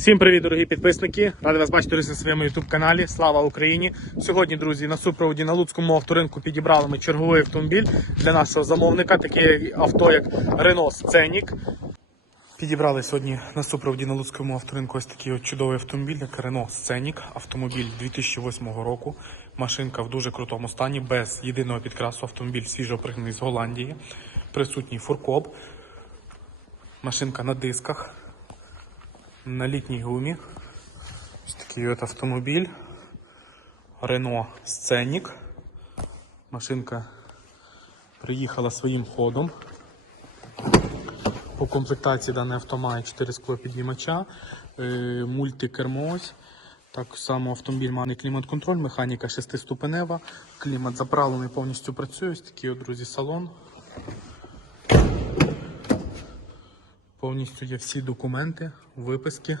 Всім привіт, дорогі підписники! Радий вас бачити на своєму youtube каналі. Слава Україні! Сьогодні, друзі, на супроводі на Луцькому авторинку підібрали ми черговий автомобіль для нашого замовника, таке авто, як Renault Scenic. Підібрали сьогодні на супроводі на Луцькому авторинку ось такий от чудовий автомобіль, як Renault Scenic. Автомобіль 2008 року. Машинка в дуже крутому стані, без єдиного підкрасу. Автомобіль свіжо пригнаний з Голландії. Присутній фуркоп. Машинка на дисках на літній гумі. Ось такий от автомобіль. Renault Scenic. Машинка приїхала своїм ходом. По комплектації дане авто має 4 склопідіймача, е, мультикермо ось. Так само автомобіль має клімат-контроль, механіка 6-ступенева, клімат заправлений повністю працює. Ось такий друзі, салон. Повністю є всі документи, виписки.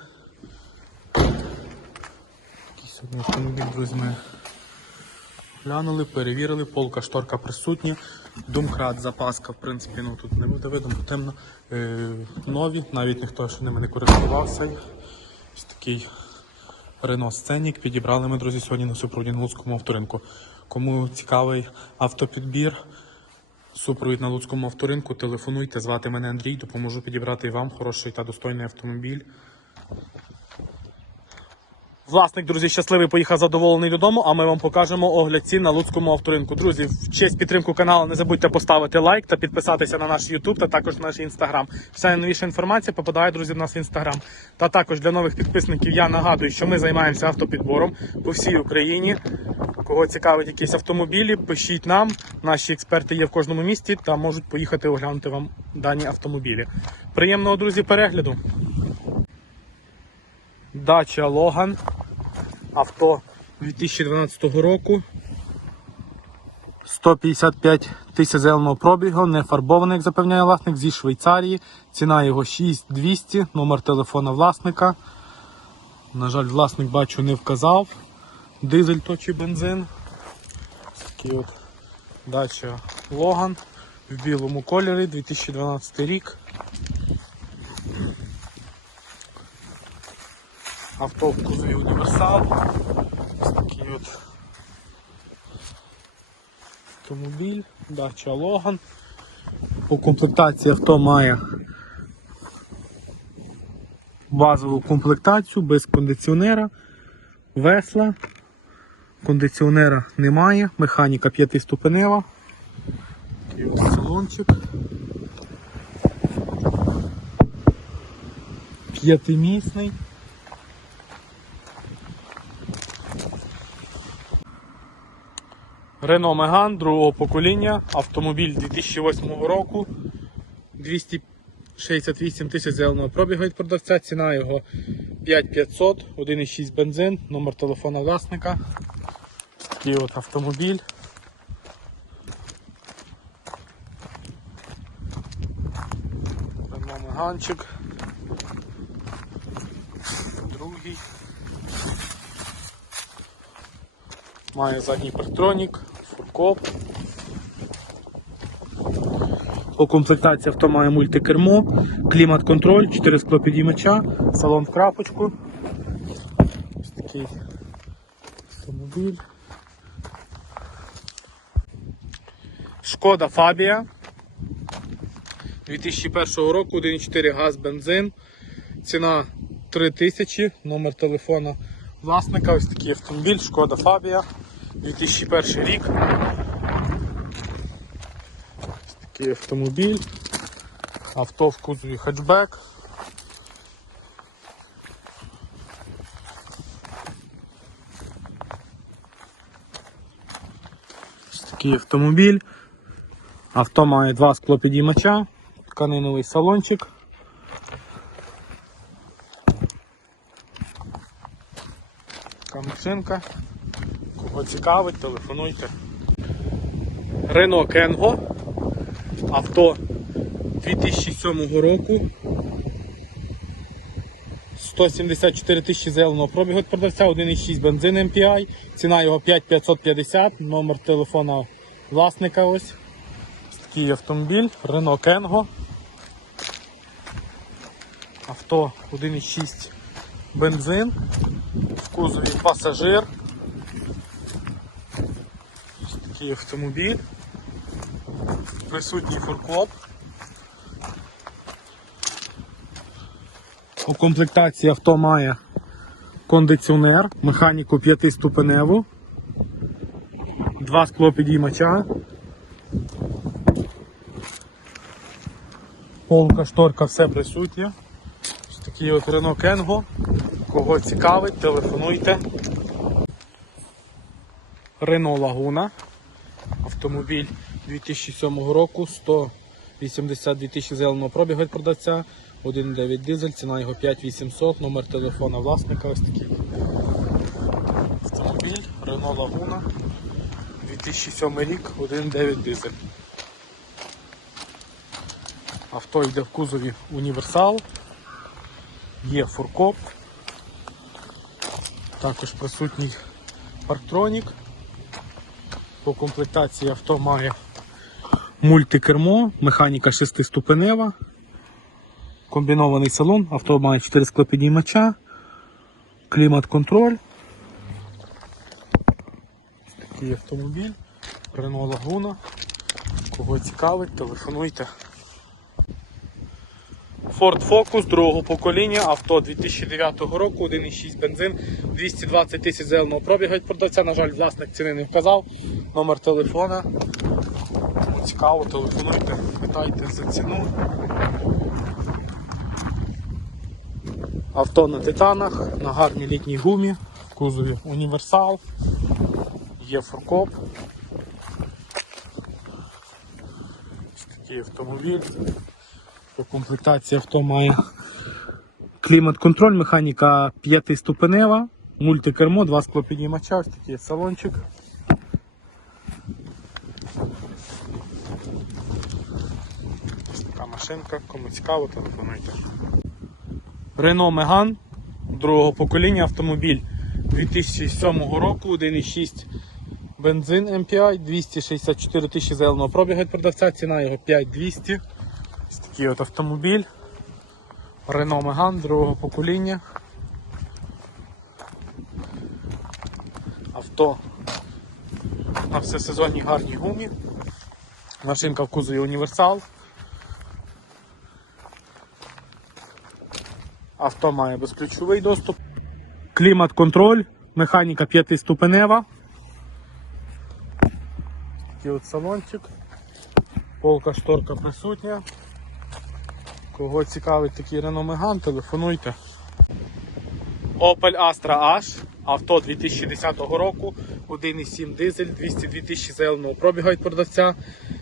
Такий сьогодні автомобіль, друзі, ми глянули, перевірили, полка, шторка присутні. Думкрат, запаска, в принципі, ну тут не буде видно, бо темно. Е, нові, навіть ніхто ще ними не користувався. Ось такий Renault Scenic підібрали ми, друзі, сьогодні на супроводі на Луцькому авторинку. Кому цікавий автопідбір, Супровід на Луцькому авторинку, телефонуйте, звати мене Андрій, допоможу підібрати вам хороший та достойний автомобіль. Власник, друзі, щасливий поїхав задоволений додому, а ми вам покажемо огляд цін на Луцькому авторинку. Друзі, в честь підтримку каналу не забудьте поставити лайк та підписатися на наш YouTube та також на наш інстаграм. Вся найновіша інформація попадає, друзі, в нас в інстаграм. Та також для нових підписників я нагадую, що ми займаємося автопідбором по всій Україні. Кого цікавить якісь автомобілі, пишіть нам. Наші експерти є в кожному місті та можуть поїхати оглянути вам дані автомобілі. Приємного, друзі, перегляду. Дача Логан. Авто 2012 року. 155 тисяч зеленого пробігу, не фарбований, як запевняє власник, зі Швейцарії. Ціна його 6200, номер телефона власника. На жаль, власник бачу не вказав. Дизель то чи бензин. Такий от дача Логан в білому кольорі 2012 рік. Авто в кузові універсал. Ось такий от автомобіль, дача Логан. По комплектації авто має базову комплектацію без кондиціонера, весла, кондиціонера немає, механіка п'ятиступенева. Такий ось салончик. П'ятимісний. Renault Megane другого покоління, автомобіль 2008 року, 268 тисяч зеленого пробігу від продавця, ціна його 5500, 1,6 бензин, номер телефона власника. Такий от автомобіль. Renault Meganчик. Другий. Має задній партронік, фуркоп. По комплектації авто має мультикермо, клімат-контроль, 4 склопідіймача, салон в крапочку. Ось такий автомобіль. Шкода Фабія. 2001 року 1,4 газ бензин. Ціна 3000, номер телефона власника. Ось такий автомобіль, Шкода Фабія. 2001 рік. Такий автомобіль. Авто в кузові хетчбек. Ось такий автомобіль. Авто має два склопідіймача, тканиновий салончик. Така. Кого цікавить, телефонуйте. Renault Kengo. Авто 2007 року. Авто 74 тисячі зеленого пробігу від продавця, 1,6 бензин MPI, ціна його 5550, номер телефона власника. Ось Такий автомобіль, Renault Kengo. Авто 1,6 бензин, в кузові пасажир. Ось такий автомобіль. Присутній фуркоп. У комплектації авто має кондиціонер, механіку 5-ступеневу, два склопідіймача, полка, шторка, все присутнє. Такий от Renault Kengo. Кого цікавить, телефонуйте. Renault Laguna. Автомобіль 2007 року, 182 тисячі зеленого пробігу від продавця, 1.9 дизель, ціна його 5800, номер телефона власника ось такий. Автомобіль Renault Laguna, 2007 рік, 1.9 дизель. Авто йде в кузові універсал, є фуркоп, також присутній парктронік. По комплектації авто має мультикермо, механіка 6-ступенева, комбінований салон, авто має 4 склопідіймача, клімат-контроль. Такий автомобіль, Renault Laguna. Кого цікавить, телефонуйте. Ford Focus другого покоління, авто 2009 року, 1,6 бензин, 220 тисяч зеленого пробігу продавця. На жаль, власник ціни не вказав. Номер телефона. Цікаво, телефонуйте, питайте за ціну. Авто на титанах, на гарній літній гумі, в кузові універсал, є фуркоп. Ось такий автомобіль. По комплектації авто має клімат-контроль, механіка 5-ступенева, мультикермо, два склопідіймача, ось такий салончик. Така машинка, кому цікаво, телефонуйте. Renault Megane другого покоління автомобіль 2007 року, 1,6 бензин MPI, 264 тисячі зеленого пробігу від продавця, ціна його 5200. Ось такий от автомобіль. Renault Megane другого покоління. Авто на всесезонній гарній гумі. Машинка в кузові універсал. Авто має безключовий доступ. Клімат-контроль, механіка 5-ступенева. Такий от салончик. Полка шторка присутня. Кого цікавить такий Renault Megane, телефонуйте. Opel Astra H, авто 2010 року, 1,7 дизель, 202 тисячі зеленого пробігу від продавця.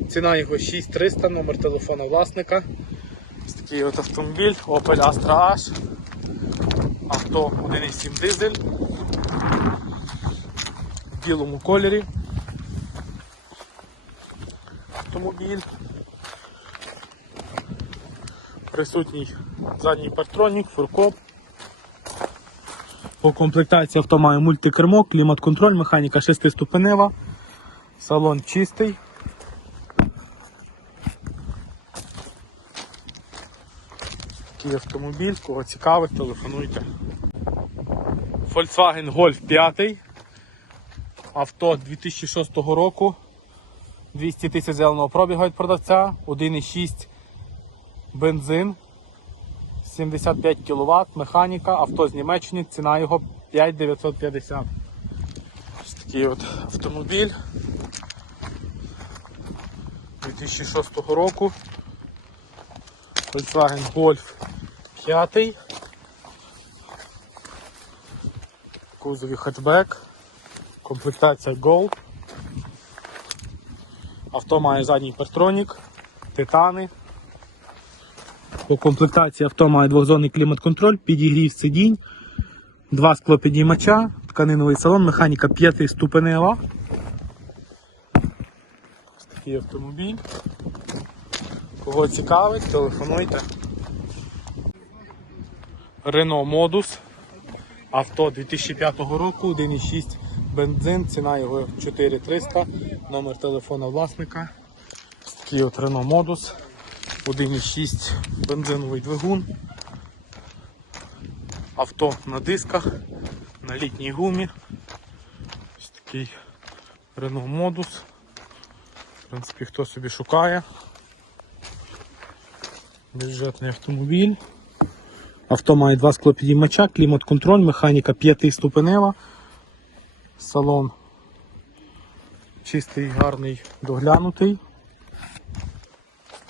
Ціна його 6300, номер телефона власника. Ось такий от автомобіль Opel Astra H. Авто 1,7 дизель. В білому кольорі. Автомобіль. Присутній задній партронік, фуркоп. По комплектації авто має мультикермо, клімат-контроль, механіка 6-ступенева, салон чистий. Такий автомобіль, кого цікавить, телефонуйте. Volkswagen Golf 5. Авто 2006 року. 200 тисяч зеленого пробігу від продавця, 1,6 бензин, 75 кВт, механіка, авто з Німеччини, ціна його 5950. Ось такий от автомобіль 2006 року. Volkswagen Golf 5. В Кузові хетчбек, комплектація Gold. Авто має задній партронік, титани. По комплектації авто має двохзонний клімат-контроль, підігрів сидінь, два склопідіймача, тканиновий салон, механіка 5 ступенева. Ось такий автомобіль. Кого цікавить, телефонуйте. Renault Modus. Авто 2005 року, 1,6 бензин, ціна його 4300, номер телефона власника. Такий от Renault Modus, 1,6 бензиновий двигун. Авто на дисках, на літній гумі. Ось такий Renault Modus. В принципі, хто собі шукає. Бюджетний автомобіль. Авто має два склопідіймача, клімат-контроль, механіка 5 ступенева. Салон чистий, гарний, доглянутий.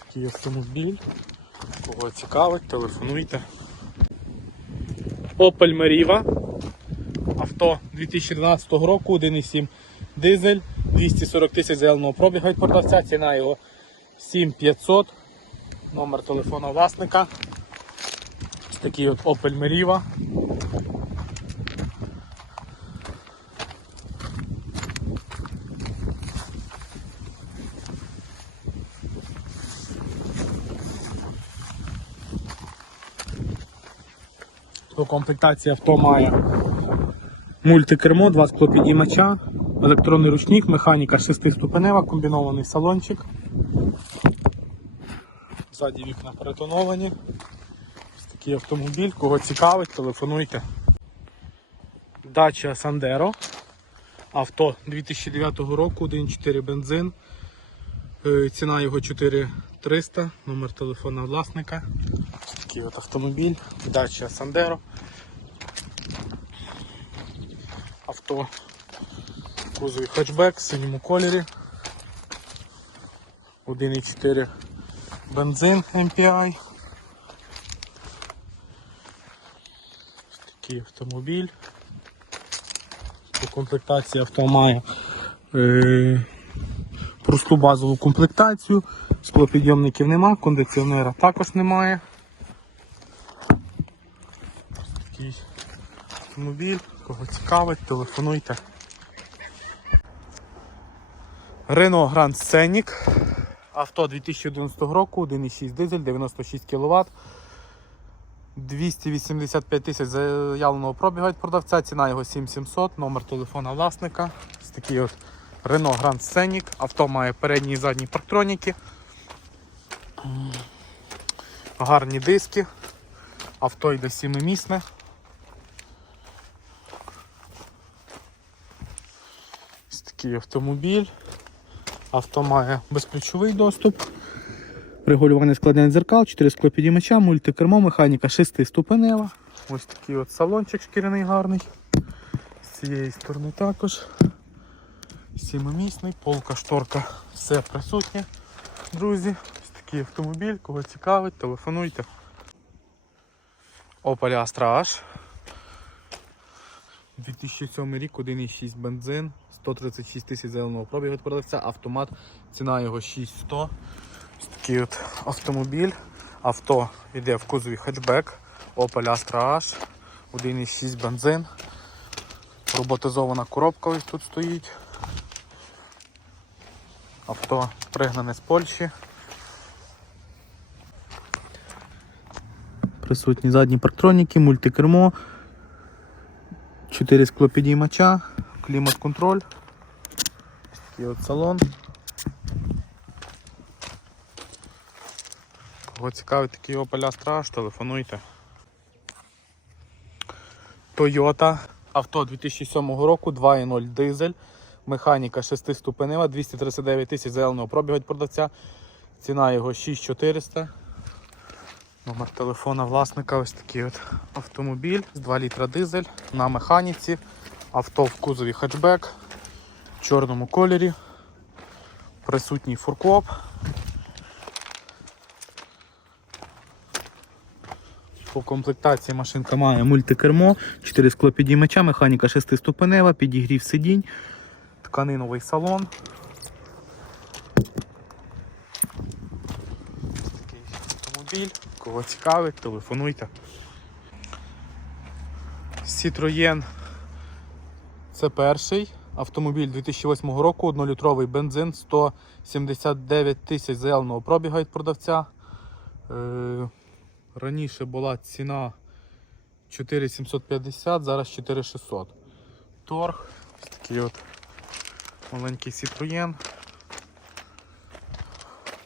Такий автомобіль. Кого цікавить, телефонуйте. Opel Meriva. Авто 2012 року, 1,7 дизель, 240 тисяч зеленого пробігу від продавця, ціна його 7500. Номер телефона власника. Такий от Opel Meriva. До комплектації авто має мультикермо, два склопідіймача, електронний ручник, механіка 6-ступенева, комбінований салончик. Ззаді вікна перетоновані. Такий автомобіль, кого цікавить, телефонуйте. Дача Сандеро. Авто 2009 року, 1.4 бензин. Е, Ціна його 4300, номер телефона власника. Такий от автомобіль. Дача Сандеро. Авто в кузові хетчбек в синьому кольорі. 1.4 бензин MPI. Такий автомобіль. По комплектації авто має е, просту базову комплектацію, склопідйомників нема, кондиціонера також немає. Такий автомобіль, кого цікавить, телефонуйте. Renault Grand Scenic. Авто 2011 року, 1,6 дизель, 96 кВт. 285 тисяч заявленого пробігу від продавця, ціна його 7700, номер телефона власника. Ось такий от Renault Grand Scenic. Авто має передні і задні парктроніки. Гарні диски. Авто йде 7-місне. Ось такий автомобіль. Авто має безключовий доступ. Регулювання складання дзеркал, 4 склопідіймача, мультикермо, механіка 6 ступенева. Ось такий от салончик шкіряний гарний. З цієї сторони також. Сімимісний, полка, шторка, все присутнє. Друзі, ось такий автомобіль, кого цікавить, телефонуйте. Opel Astra H. 2007 рік, 1,6 бензин, 136 тисяч зеленого пробігу від продавця, автомат, ціна його 6100. Ось такий от автомобіль. Авто йде в кузові хетчбек, Opel Astra H, 1,6 бензин. Роботизована коробка ось тут стоїть. Авто пригнане з Польщі. Присутні задні парктроніки, мультикермо, 4 склопідіймача, клімат-контроль. Такий от салон. Кого цікавить такий Opel Astra телефонуйте. Toyota. Авто 2007 року, 2.0 дизель. Механіка 6-ступенева, 239 тисяч зеленого пробігу від продавця. Ціна його 6400. Номер телефона власника ось такий от автомобіль з 2 літра дизель на механіці. Авто в кузові хетчбек в чорному кольорі. Присутній фуркоп. По комплектації машинка має мультикермо, 4 склопідіймача, механіка 6-ступенева, підігрів сидінь, тканиновий салон. Такий автомобіль. Кого цікавить, телефонуйте. Citroën це перший автомобіль 2008 року, 1-літровий бензин, 179 тисяч заявленого пробіга від продавця. Раніше була ціна 4750, зараз 4600. Торг. Ось такий от маленький Citroën.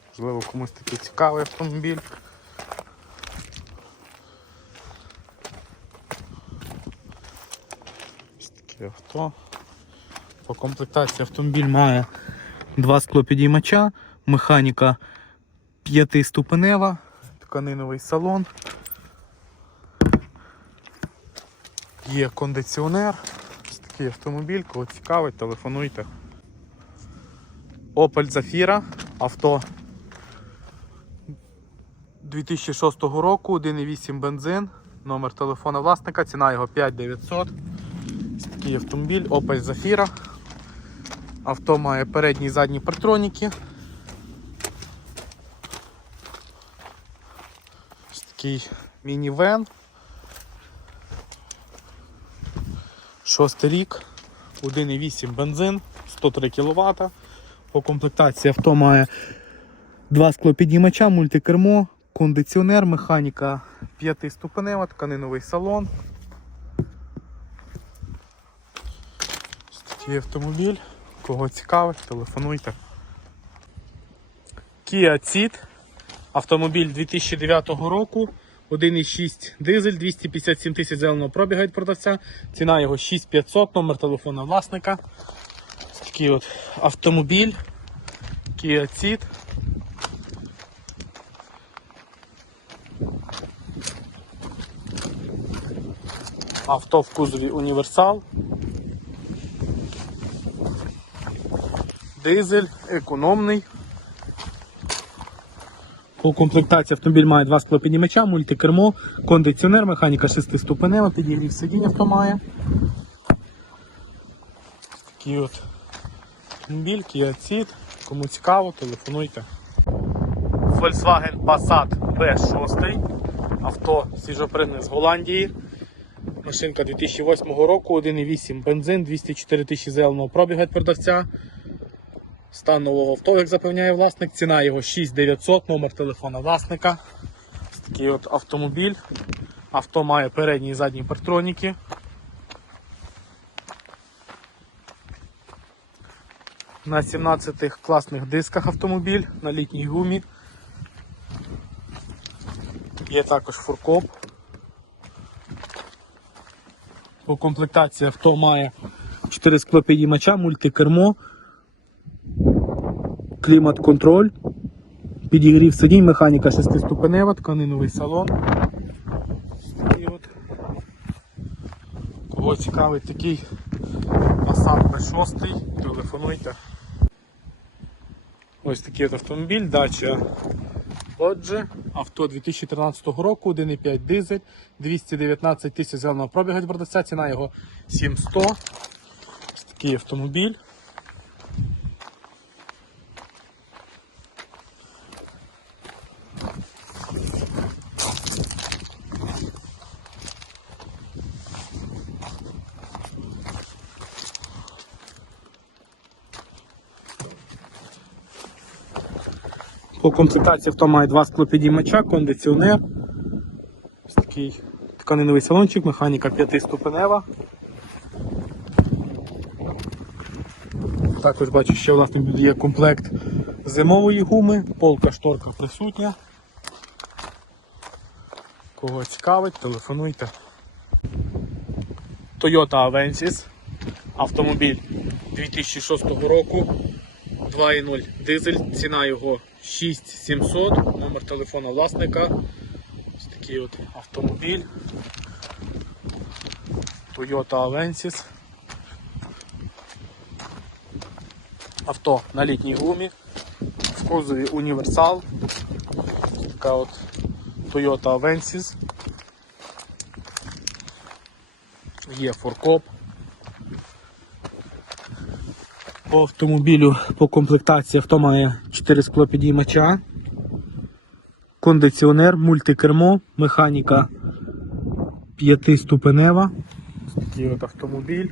Можливо, комусь такий цікавий автомобіль. Ось таке авто. По комплектації автомобіль має два склопідіймача, механіка п'ятиступенева, тканиновий салон. Є кондиціонер. Ось такий автомобіль, кого цікавить, телефонуйте. Opel Zafira, авто 2006 року, 1,8 бензин, номер телефона власника, ціна його 5900. Ось такий автомобіль, Opel Zafira. Авто має передні і задні партроніки. Такий мінівен. Шостий рік, 1,8 бензин, 103 кВт. По комплектації авто має два склопіднімача, мультикермо, кондиціонер, механіка 5-ступенева, тканиновий салон. Такий автомобіль. Кого цікавить, телефонуйте. Kia Ceed. Автомобіль 2009 року. 1,6 дизель, 257 тисяч зеленого пробіга від продавця. Ціна його 6500, номер телефона власника. Такий от автомобіль. Kia Ceed. Авто в кузові універсал. Дизель, економний. По комплектації автомобіль має два склопіднімача, мультикермо, кондиціонер, механіка 6 ступенева, підігрів сидіння авто має. Такий от автомобіль, Kia Ceed. Кому цікаво, телефонуйте. Volkswagen Passat B6. Авто свіжопригне з Голландії. Машинка 2008 року, 1,8 бензин, 204 тисячі зеленого пробігу від продавця. Стан нового авто, як запевняє власник, ціна його 6900, номер телефона власника. Ось такий от автомобіль. Авто має передні і задні партроніки. На 17 класних дисках автомобіль на літній гумі. Є також фуркоп. По комплектації авто має 4 склопідіймача, мультикермо, клімат-контроль, підігрів сидінь, механіка 6-ступенева, тканиновий салон. І от, кого цікавить такий Passat B6, телефонуйте. Ось такий автомобіль, дача Отже, авто 2013 року, 1,5 дизель, 219 тисяч зеленого пробігу від ціна його 7100. Ось такий автомобіль. Комплектації авто має два склопідіймача, кондиціонер. Ось такий тканиновий салончик, механіка 5-ступенева. Також бачу, що тут є комплект зимової гуми, полка шторка присутня. Кого цікавить, телефонуйте. Toyota Avensis. Автомобіль 2006 року. 2.0 дизель, ціна його 6700, номер телефону власника. Ось такий от автомобіль. Toyota Avensis. Авто на літній гумі. В кузові універсал. Така от Toyota Avensis. Є форкоп. По автомобілю по комплектації авто має 4 склопідіймача, кондиціонер, мультикермо, механіка 5-ступенева. Такий от автомобіль.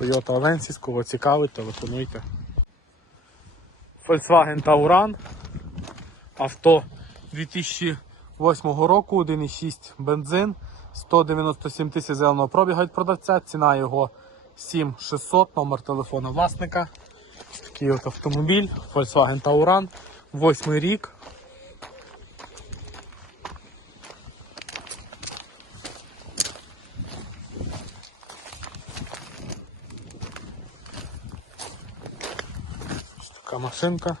Toyota Avensis, кого цікавить, телефонуйте. Volkswagen Tauran. Авто 2008 року, 1,6 бензин, 197 тисяч зеленого пробіга від продавця, ціна його 7600, номер телефона власника. Такий от автомобіль, Volkswagen Tauran, 8 рік. Машинка.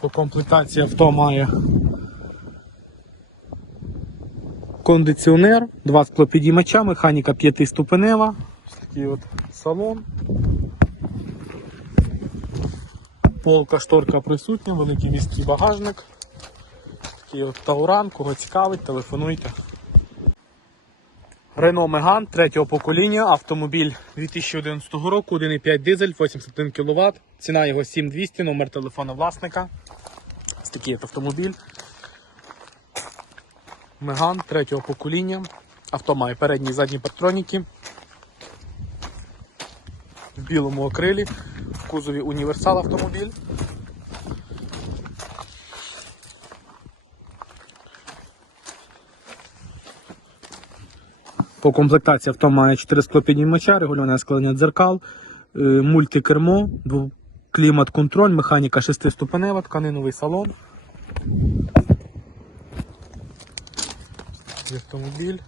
По комплектації авто має кондиціонер, два склопідіймача, механіка п'ятиступенева. Такий от салон. Полка шторка присутня, великий міський багажник. Такий от тауран, кого цікавить, телефонуйте. Renault Megane третього покоління, автомобіль 2011 року, 1,5 дизель, 81 кВт, ціна його 7200, номер телефона власника. Ось такий от автомобіль. Меган третього покоління. Авто має передні і задні партроніки. В білому акрилі, в кузові універсал автомобіль. По комплектації авто має 4 склопіднімача, регульоване склення дзеркал, е, мультикермо, клімат-контроль, механіка 6-ступенева, тканиновий салон. Є Автомобіль.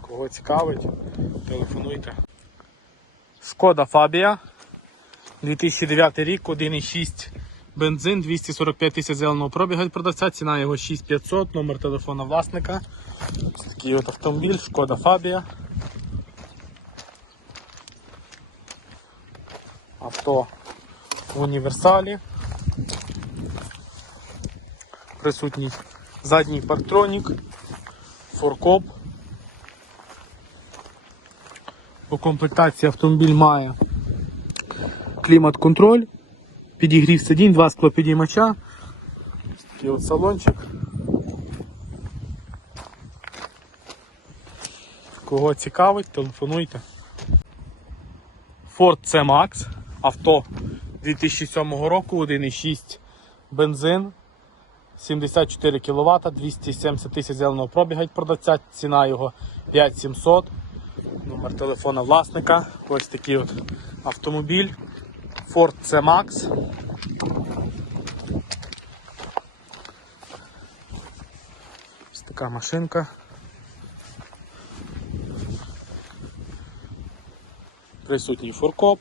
Кого цікавить, телефонуйте. Шкода Фабія. 2009 рік, 1,6 бензин, 245 тисяч зеленого пробіга від продавця, ціна його 6500, номер телефона власника. Ось такий от автомобіль, Шкода Фабія. Авто в універсалі. Присутній задній партронік, форкоп. По комплектації автомобіль має клімат-контроль, підігрів сидінь, два склопідіймача. Такий от салончик. Кого цікавить, телефонуйте. Ford C-Max, авто 2007 року, 1,6 бензин, 74 кВт, 270 тисяч зеленого пробіга від продавця, ціна його 5700. Номер телефона власника. Ось такий от автомобіль. Ford C-Max. Ось така машинка. Присутній фуркоп.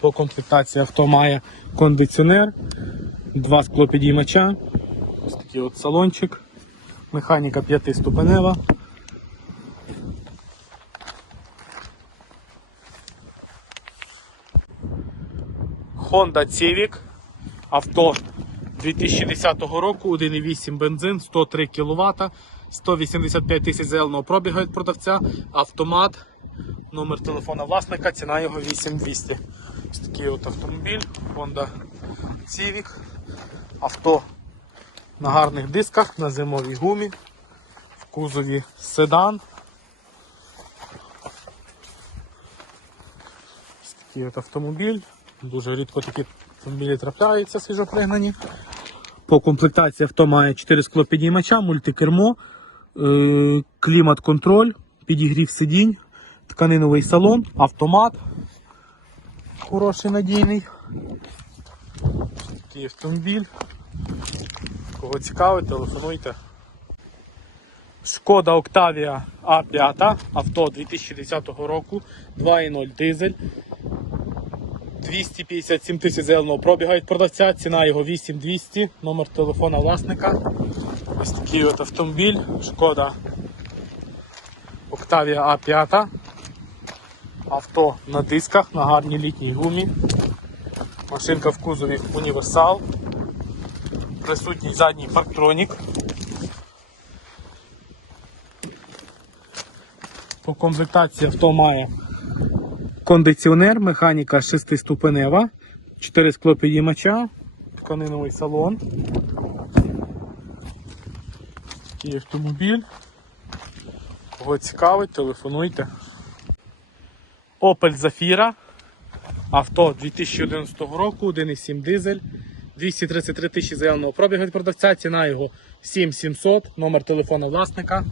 По комплектації авто має кондиціонер, два склопідіймача, ось такий от салончик, механіка п'ятиступенева. Honda Civic, авто 2010 року, 1,8 бензин, 103 кВт, 185 тисяч зеленого пробіга від продавця, автомат, номер телефона власника, ціна його 8200. Ось такий от автомобіль, Honda Civic, авто на гарних дисках, на зимовій гумі, в кузові седан. Ось такий от автомобіль. Дуже рідко такі автомобілі трапляються свіжопригнані. По комплектації авто має 4 склопідіймача, мультикермо, е, клімат-контроль, підігрів сидінь, тканиновий салон, автомат. Хороший надійний. Такий автомобіль. Кого цікавить, телефонуйте. Шкода Octavia A5, авто 2010 року, 2.0 дизель. 257 тисяч зеленого пробіга від продавця, ціна його 8200, номер телефона власника. Ось такий от автомобіль, шкода Octavia A5. Авто на дисках, на гарній літній гумі. Машинка в кузові універсал. Присутній задній парктронік. По комплектації авто має кондиціонер, механіка 6-ступенева, 4 склопідіймача, тканиновий салон. Такий автомобіль. Кого цікавить, телефонуйте. Opel Zafira. Авто 2011 року, 1,7 дизель, 233 тисячі заявленого пробігу від продавця, ціна його 7700, номер телефону власника.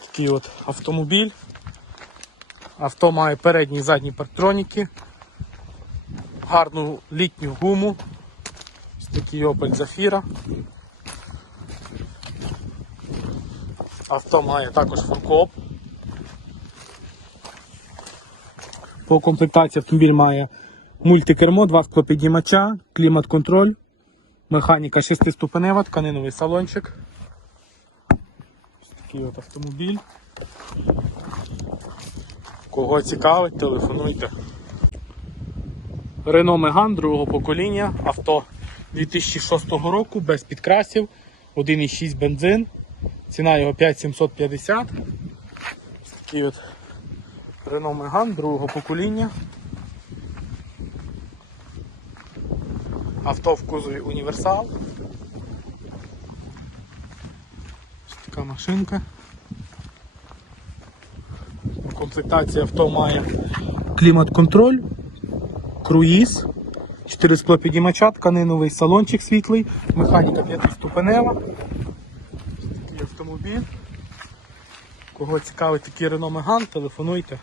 Такий от автомобіль. Авто має передні і задні парктроніки, гарну літню гуму. Ось такий Opel Zafira. Авто має також фуркоп. По комплектації автомобіль має мультикермо, два склопіднімача, клімат-контроль, механіка 6-ступенева, тканиновий салончик. Ось такий от автомобіль. Кого цікавить, телефонуйте. Renault Megane другого покоління, авто 2006 року, без підкрасів, 1,6 бензин, ціна його 5750. Ось такий от Renault Megane другого покоління. Авто в кузові універсал. Ось така машинка. Комплектація авто має клімат-контроль, круїз, 4 склопідіймача, тканиновий салончик світлий, механіка 5-ступенева. Ось такий автомобіль. Кого цікавить такий Renault Megane, телефонуйте.